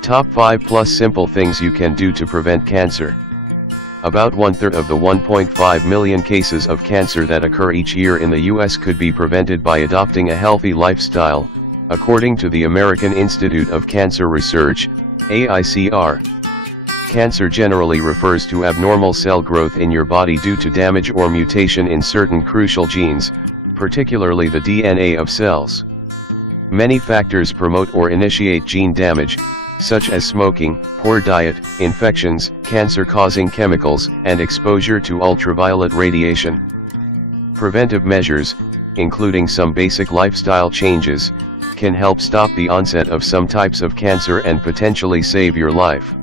Top 5 plus simple things you can do to prevent cancer. About 1/3 of the 1.5 million cases of cancer that occur each year in the US could be prevented by adopting a healthy lifestyle, according to the American Institute of Cancer Research, AICR. Cancer generally refers to abnormal cell growth in your body due to damage or mutation in certain crucial genes, particularly the DNA of cells. Many factors promote or initiate gene damage, such as smoking, poor diet, infections, cancer-causing chemicals, and exposure to ultraviolet radiation. Preventive measures, including some basic lifestyle changes, can help stop the onset of some types of cancer and potentially save your life.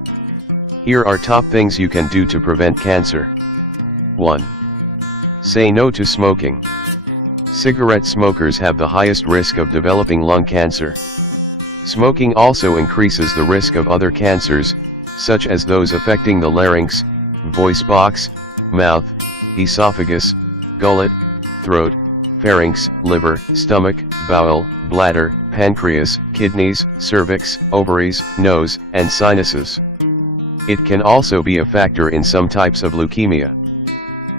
Here are top things you can do to prevent cancer. 1. Say no to smoking. Cigarette smokers have the highest risk of developing lung cancer. Smoking also increases the risk of other cancers, such as those affecting the larynx, voice box, mouth, esophagus, gullet, throat, pharynx, liver, stomach, bowel, bladder, pancreas, kidneys, cervix, ovaries, nose, and sinuses. It can also be a factor in some types of leukemia.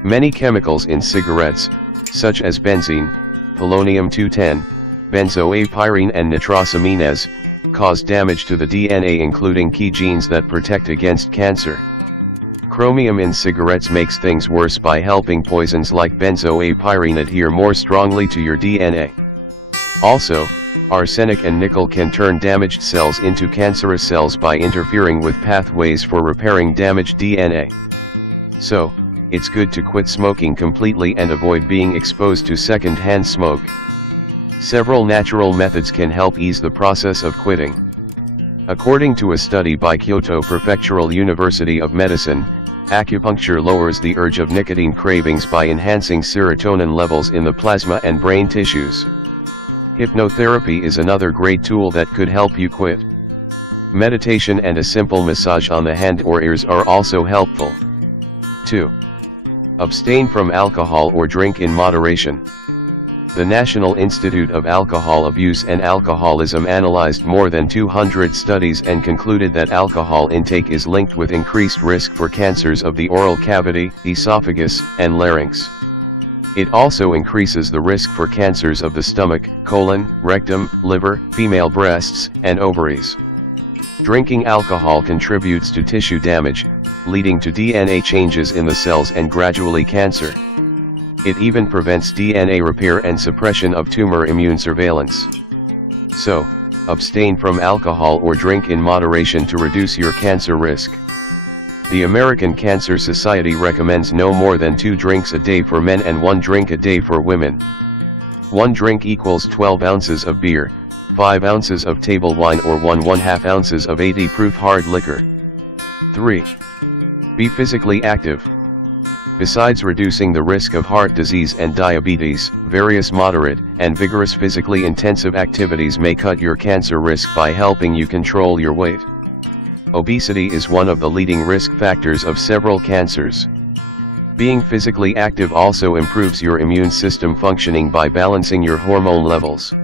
Many chemicals in cigarettes, such as benzene, polonium-210, benzoapyrene and nitrosamines, cause damage to the DNA, including key genes that protect against cancer. Chromium in cigarettes makes things worse by helping poisons like benzoapyrene adhere more strongly to your DNA. Also, arsenic and nickel can turn damaged cells into cancerous cells by interfering with pathways for repairing damaged DNA. So, it's good to quit smoking completely and avoid being exposed to second-hand smoke. Several natural methods can help ease the process of quitting. According to a study by Kyoto Prefectural University of Medicine, acupuncture lowers the urge of nicotine cravings by enhancing serotonin levels in the plasma and brain tissues. Hypnotherapy is another great tool that could help you quit. Meditation and a simple massage on the hand or ears are also helpful. 2. Abstain from alcohol or drink in moderation. The National Institute of Alcohol Abuse and Alcoholism analyzed more than 200 studies and concluded that alcohol intake is linked with increased risk for cancers of the oral cavity, esophagus, and larynx. It also increases the risk for cancers of the stomach, colon, rectum, liver, female breasts, and ovaries. Drinking alcohol contributes to tissue damage, leading to DNA changes in the cells and gradually cancer. It even prevents DNA repair and suppression of tumor immune surveillance. So, abstain from alcohol or drink in moderation to reduce your cancer risk. The American Cancer Society recommends no more than 2 drinks a day for men and 1 drink a day for women. 1 drink equals 12 ounces of beer, 5 ounces of table wine or 1/2 ounces of 80 proof hard liquor. 3. Be physically active. Besides reducing the risk of heart disease and diabetes, various moderate and vigorous physically intensive activities may cut your cancer risk by helping you control your weight. Obesity is one of the leading risk factors of several cancers. Being physically active also improves your immune system functioning by balancing your hormone levels.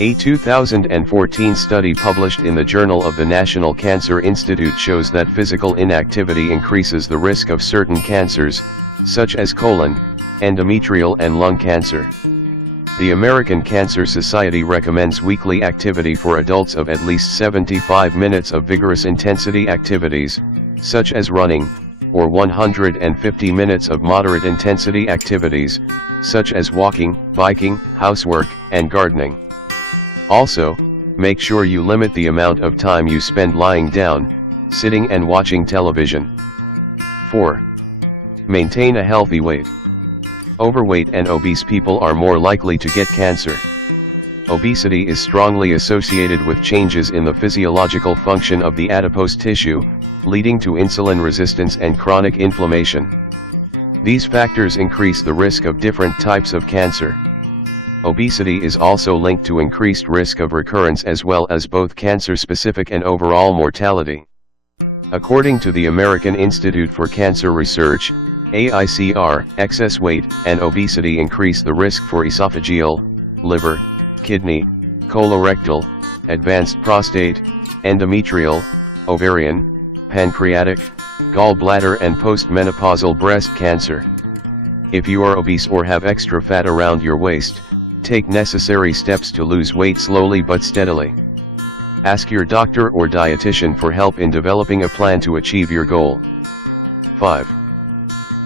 A 2014 study published in the Journal of the National Cancer Institute shows that physical inactivity increases the risk of certain cancers, such as colon, endometrial and lung cancer. The American Cancer Society recommends weekly activity for adults of at least 75 minutes of vigorous intensity activities, such as running, or 150 minutes of moderate intensity activities, such as walking, biking, housework, and gardening. Also, make sure you limit the amount of time you spend lying down, sitting and watching television. 4. Maintain a healthy weight. Overweight and obese people are more likely to get cancer. Obesity is strongly associated with changes in the physiological function of the adipose tissue, leading to insulin resistance and chronic inflammation. These factors increase the risk of different types of cancer. Obesity is also linked to increased risk of recurrence as well as both cancer-specific and overall mortality. According to the American Institute for Cancer Research, AICR, excess weight, and obesity increase the risk for esophageal, liver, kidney, colorectal, advanced prostate, endometrial, ovarian, pancreatic, gallbladder and postmenopausal breast cancer. If you are obese or have extra fat around your waist, take necessary steps to lose weight slowly but steadily. Ask your doctor or dietitian for help in developing a plan to achieve your goal. 5.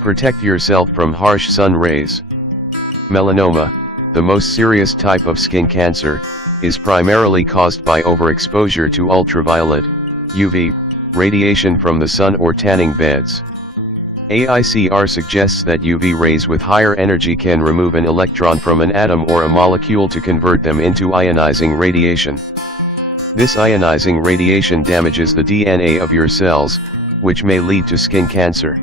Protect yourself from harsh sun rays. Melanoma, the most serious type of skin cancer, is primarily caused by overexposure to ultraviolet, UV, radiation from the sun or tanning beds. AICR suggests that UV rays with higher energy can remove an electron from an atom or a molecule to convert them into ionizing radiation. This ionizing radiation damages the DNA of your cells, which may lead to skin cancer.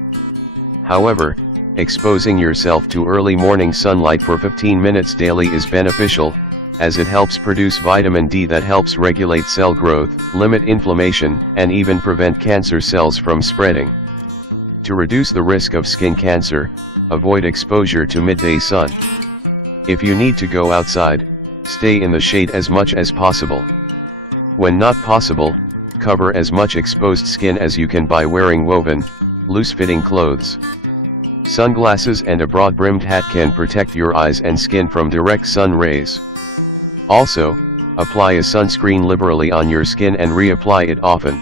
However, exposing yourself to early morning sunlight for 15 minutes daily is beneficial, as it helps produce vitamin D that helps regulate cell growth, limit inflammation, and even prevent cancer cells from spreading. To reduce the risk of skin cancer, avoid exposure to midday sun. If you need to go outside, stay in the shade as much as possible. When not possible, cover as much exposed skin as you can by wearing woven, loose-fitting clothes. Sunglasses and a broad-brimmed hat can protect your eyes and skin from direct sun rays. Also, apply a sunscreen liberally on your skin and reapply it often.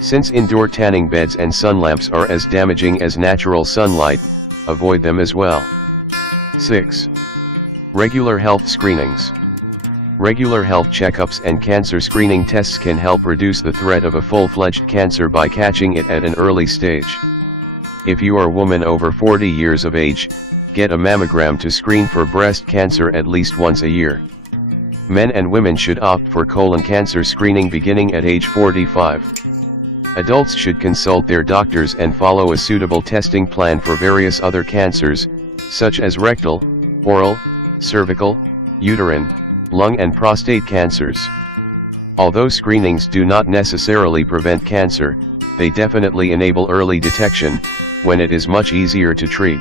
Since indoor tanning beds and sun lamps are as damaging as natural sunlight, avoid them as well. 6. Regular health screenings. Regular health checkups and cancer screening tests can help reduce the threat of a full-fledged cancer by catching it at an early stage. If you are a woman over 40 years of age, get a mammogram to screen for breast cancer at least once a year. Men and women should opt for colon cancer screening beginning at age 45. Adults should consult their doctors and follow a suitable testing plan for various other cancers, such as rectal, oral, cervical, uterine, lung and prostate cancers. Although screenings do not necessarily prevent cancer, they definitely enable early detection, when it is much easier to treat.